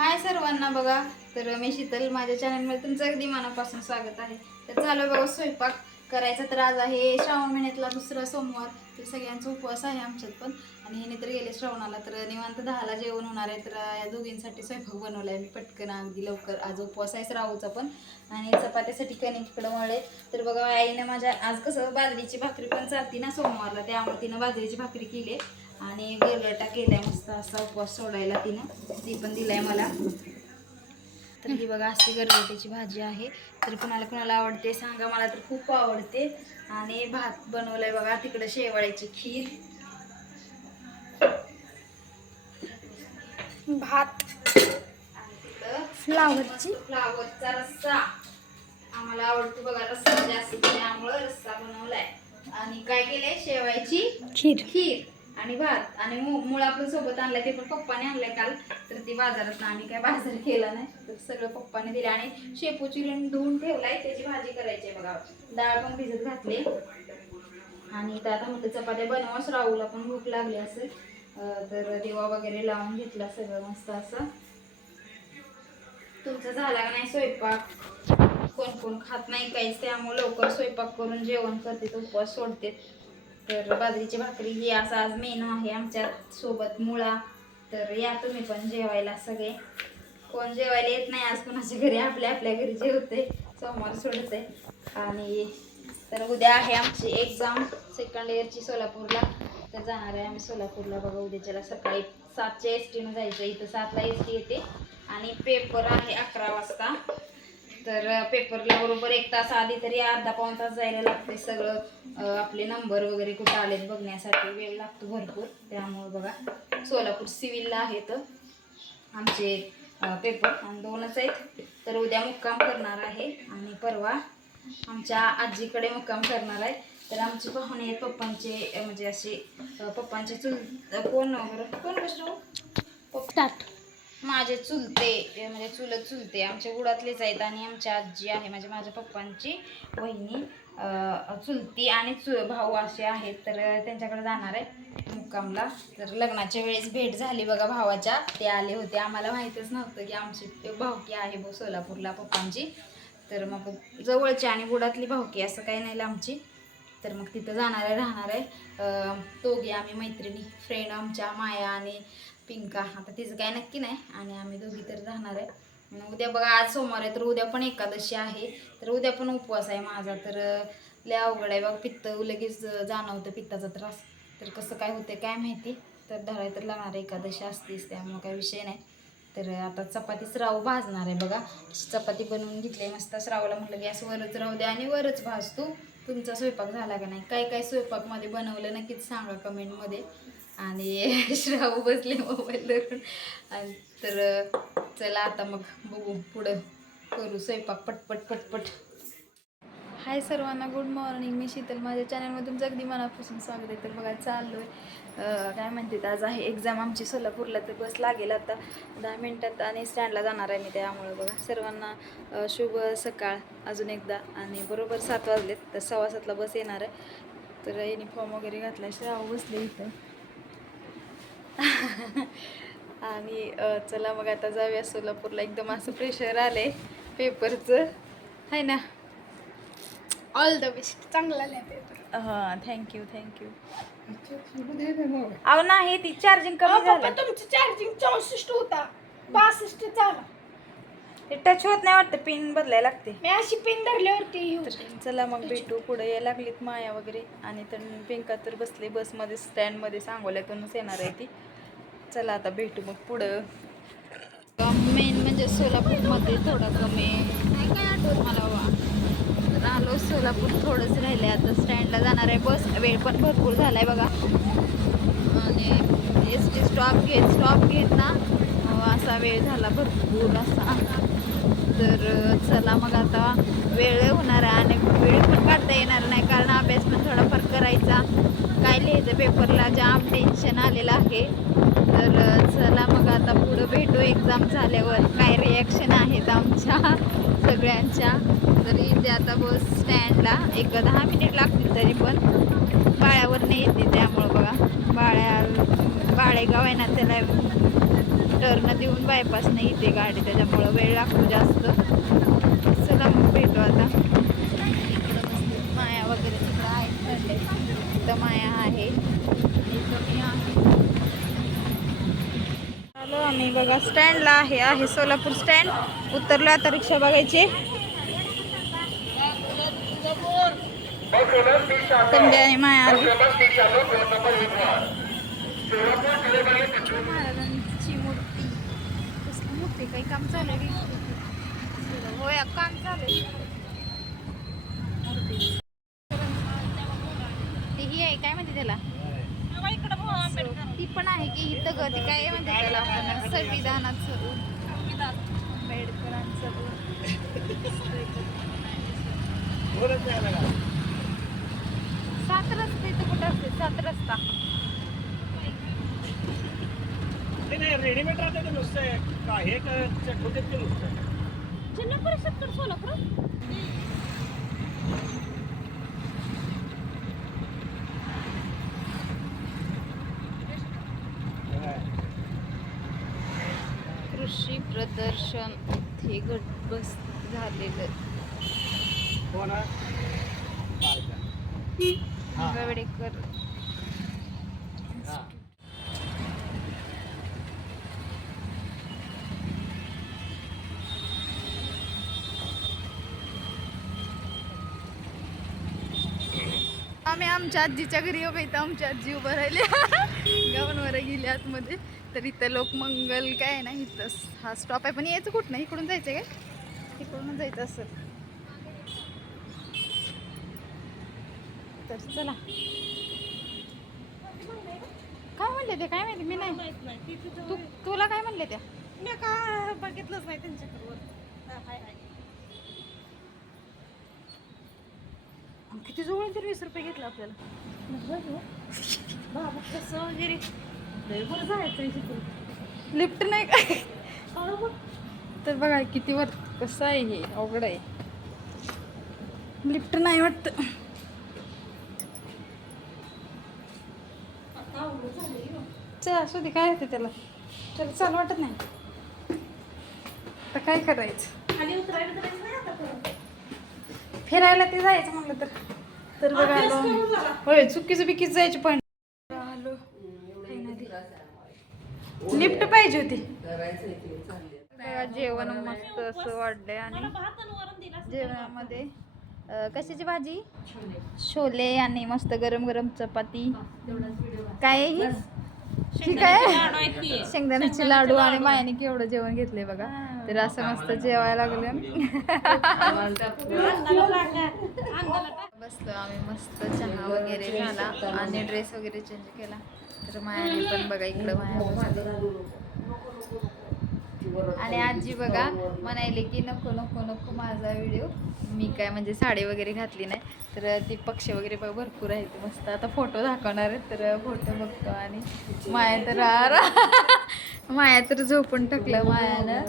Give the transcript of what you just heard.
हाय सर्वांना बघा. तर मी शीतल माझ्या चॅनलमध्ये तुमचं अगदी मनापासून स्वागत आहे. तर चालू बघा स्वयंपाक करायचा तर आज आहे श्रावण महिन्यातला दुसरा सोमवार. तर सगळ्यांचा उपवास आहे आमच्यात पण. आणि हे तर गेले श्रावणाला. तर निवांत दहाला जेवण होणार आहे. तर या दोघींसाठी स्वयंपाक बनवला आहे मी पटकन अगदी लवकर. आज उपवास आहे राहूचा पण. आणि चपात्यासाठी कणिक इकडं मळे तर बघा आईने माझ्या आज कसं बाजरीची भाकरी पण चालती ना सोमवारला. त्यामुळे तिनं बाजरीची भाकरी केली आणि गरगटा केलाय मस्त असा उपवास सोडायला तिनं. ती पण दिलाय मला. तर ही बघा अशी गरगट्याची भाजी आहे. तर कुणाला कुणाला आवडते सांगा मला तर खूप आवडते. आणि भात बनवलाय बघा तिकडे शेवाळ्याची खीर. भात. फ्लावरची. फ्लावरचा रस्सा. आम्हाला आवडतो बघा रस्सा जास्त त्यामुळं रस्सा बनवलाय. आणि काय केलंय? शेवायची खीर. खीर. आणि भात. आणि मूळ मुळा पण सोबत आणलाय ते पण पप्पाने आणलाय काल. तर ती बाजारात आम्ही काय बाजार केला नाही. तर सगळं पप्पाने दिले. आणि शेपू चिरून धुवून ठेवलाय. त्याची भाजी करायची आहे बघा. डाळ पण भिजत घातली. आणि तर आता म्हटलं चपात्या बनवास राहूला पण भूक लागली असेल. तर दिवा वगैरे लावून घेतला सगळं मस्त असं. तुमचा झाला का नाही स्वयंपाक? कोण कोण खात नाही काहीच. त्यामुळे लवकर स्वयंपाक करून जेवण करते. तर उपवास सोडते. तर बाजरीची भाकरी ही असा आज मेनू आहे आमच्यासोबत मुळा. तर या तुम्ही पण जेवायला सगळे. कोण जेवायला येत नाही आज कोणाच्या घरी? आपल्या आपल्या घरी जेवते. सोमवार सोडते. आणि तर उद्या आहे आमची एक्झाम सेकंड इयरची सोलापूरला. तर जाणार आहे आम्ही सोलापूरला बघा उद्याच्याला सकाळी सातच्या एस टीनं जायचं इथं सातला एस टी येते. आणि पेपर आहे अकरा वाजता. तर पेपरला बरोबर एक तास आधी तरी अर्धा पाऊण तास जायला लागते सगळं. आपले नंबर वगैरे कुठं आलेत बघण्यासाठी वेळ लागतो भरपूर. त्यामुळे बघा सोलापूर सिव्हिलला आहेत आमचे पेपर आणि दोनच आहेत. तर उद्या मुक्काम करणार आहे आणि परवा आमच्या आजीकडे मुक्काम करणार आहे. तर आमचे पाहुणे आहेत पप्पांचे म्हणजे असे पप्पांचे चुल कोण बरं कोण बसलो पप्पा माझे चुलते म्हणजे चुलत चुलते आमच्या गुडातलेच आहेत आणि आमच्या आजी आहे म्हणजे माझ्या पप्पांची वहिनी चुलती आणि चु भाऊ असे आहेत. तर त्यांच्याकडे जाणार आहे मुक्कामला. तर लग्नाच्या वेळेस भेट झाली बघा भावाच्या. ते आले होते. आम्हाला माहीतच नव्हतं की आमची भावकी आहे बो सोलापूरला पप्पांची. तर मग जवळची आणि गुडातली भावकी असं काही नाही आमची तर मग तिथं जाणार आहे राहणार आहे. अं, दोघी आम्ही मैत्रिणी फ्रेंड आमच्या माया आणि पिंका आता तिचं काय नक्की नाही आणि आम्ही दोघी तर राहणार आहे. उद्या बघा आज सोमवार आहे तर उद्या पण एकादशी आहे. तर उद्या पण उपवास आहे माझा. तर लय अवघड आहे बघा पित्त लगेच जाणवतं पित्ताचा त्रास. तर कसं काय होतं काय माहिती? तर धराय तर लागणार एकादशी असतेच त्यामुळं काय विषय नाही. तर आता चपातीच राहू भाजणार आहे बघा. चपाती बनवून घेतली आहे मस्त. श्रावला म्हटलं गॅस वरच राहू दे आणि वरच भाजतो तुमचा स्वयंपाक झाला का नाही? काय काय स्वयंपाकमध्ये बनवलं नक्कीच सांगा कमेंटमध्ये. आणि श्रावू बसले मोबाईल धरून. आणि तर चला आता मग बघू पुढं करू स्वयंपाक पटपट पटपट. हाय सर्वांना गुड मॉर्निंग मी शीतल. माझ्या चॅनलमध्ये तुमचं अगदी मनापासून स्वागत आहे. तर बघा चाललो आहे काय म्हणते आज आहे एक्झाम आमची सोलापूरला. तर बस लागेल आता. दहा मिनटात आणि स्टँडला जाणार आहे मी त्यामुळे बघा. सर्वांना शुभ सकाळ अजून एकदा. आणि बरोबर सात वाजलेत तर सव्वा सातला बस येणार आहे. तर युनिफॉर्म वगैरे घातला श्राव बसले इथं. आणि चला मग आता जाऊया सोलापूरला. एकदम असं प्रेशर आले पेपरचं आहे ना? ऑल द बेस्ट चांगला लिहा पेपर हां थँक्यू थँक्यू अहो नाही ती चार्जिंग कमी झालं. तुमचं चार्जिंग चौसष्ट होता. बासष्ट झाला. ते टच होत नाही वाटतं पिन बदलायला लागते. मी अशी पिन धरल्यावरती. चला मग भेटू पुढे यायला लागलीत माया वगैरे. आणि तर पिंका तर बसले बसमध्ये स्टँडमध्ये सांगोल्यातूनच येणार आहे ती. चला आता भेटू मग पुढं. मेन म्हणजे सोलापूरमध्ये थोडा कमी मला तर आलो सोलापूर थोडंच राहिले आता. स्टँडला जाणार आहे बस. वेळ पण भरपूर झाला आहे बघा. आणि एस टी स्टॉप घेत स्टॉप घेत ना असा वेळ झाला भरपूर असा. तर चला मग आता वेळ होणार आहे आणि वेळ पण काढता येणार नाही कारण अभ्यास पण थोडाफार करायचा. काय लिहायचं पेपरला जाम टेन्शन आलेलं आहे. तर चला मग आता पुढं भेटू. एक्झाम झाल्यावर काय रिॲक्शन आहेत आमच्या सगळ्यांच्या? तरी ते आता बस स्टँडला एक दहा मिनिट लागतील तरी पण. बाळ्यावर नाही येते त्यामुळं बघा. बाळ्या बाळेगाव आहे ना त्याला टर्न देऊन बायपासने येते गाडी. त्याच्यामुळं वेळ लागतो जास्त चला मग भेटू आता इकडं मस्त माया वगैरे तिकडं आहेत ठरले इथं माया आहे इथं मी आहे आलो आम्ही बघा स्टँडला आहे आहे सोलापूर स्टँड. उतरलो आता रिक्षा बघायची. संध्या आणि माया आली. महाराजांची मूर्ती. कसली मूर्ती? काही काम चालू आहे होय काम चालू आहे. ही आहे काय म्हणते त्याला? ती पण आहे की इथं ग ती काय म्हणते त्याला संविधानाचं आंबेडकरांचं सात रस्ते इथं कुठं असते सात रस्ता. रेडीमेड राहते नुसतं हे नुसतं. जिल्हा परिषदकडे सोलापूर. प्रदर्शन हे गट बस झालेलं. कोण आमच्या आजीच्या घरी उभे इथं आमची आजी उभं राहिले. गावांवर गेले आतमध्ये. तर इथं लोकमंगल काय नाही इथं हा स्टॉप आहे. पण यायचं कुठं नाही इकडून जायचं काय? इकडून जायचं असेल. तर चला. काय म्हणले ते? काय माहिती? मी नाही. तू तुला काय म्हणले त्या? मी का बघितलंच नाही हाय. किती जवळ तर वीस रुपये घेतला आपल्याला. बाबा कसं वगैरे? बरं जायचं लिफ्ट नाही काय? तर बघा किती वर कसं आहे हे? अवघड आहे. लिफ्ट नाही वाटत. चल असू दे काय होते त्याला? चल चाल वाटत नाही. आता काय करायचं? खाली उतरायला करायचं नाही आता. फिरायला ते जायचं म्हणलं तर. तर बघा आलो. होय चुकीचं बिकीच जायची पण. आलो. लिफ्ट पाहिजे होती. बघा, जेवण मस्त असं वाढलंय आणि जेवणामध्ये कशाची भाजी? छोले. आणि मस्त गरम गरम चपाती. काय आहे. ही? ही काय शेंगदाण्याचे लाडू आणि मायाने केवढं जेवण घेतलंय बघा. तर असं मस्त जेवायला लागलं. बसलो आम्ही मस्त चहा वगैरे झाला आणि ड्रेस वगैरे चेंज केला. तर मायाने पण बघा इकडं माया. आणि आजी बघा म्हणायले की नको नको नको माझा व्हिडिओ मी काय म्हणजे साडी वगैरे घातली नाही तर ती पक्षी वगैरे बघ भरपूर आहेत मस्त. आता फोटो दाखवणार आहेत तर फोटो बघतो आणि माया तर माया तर झोपून टाकलं मायानं.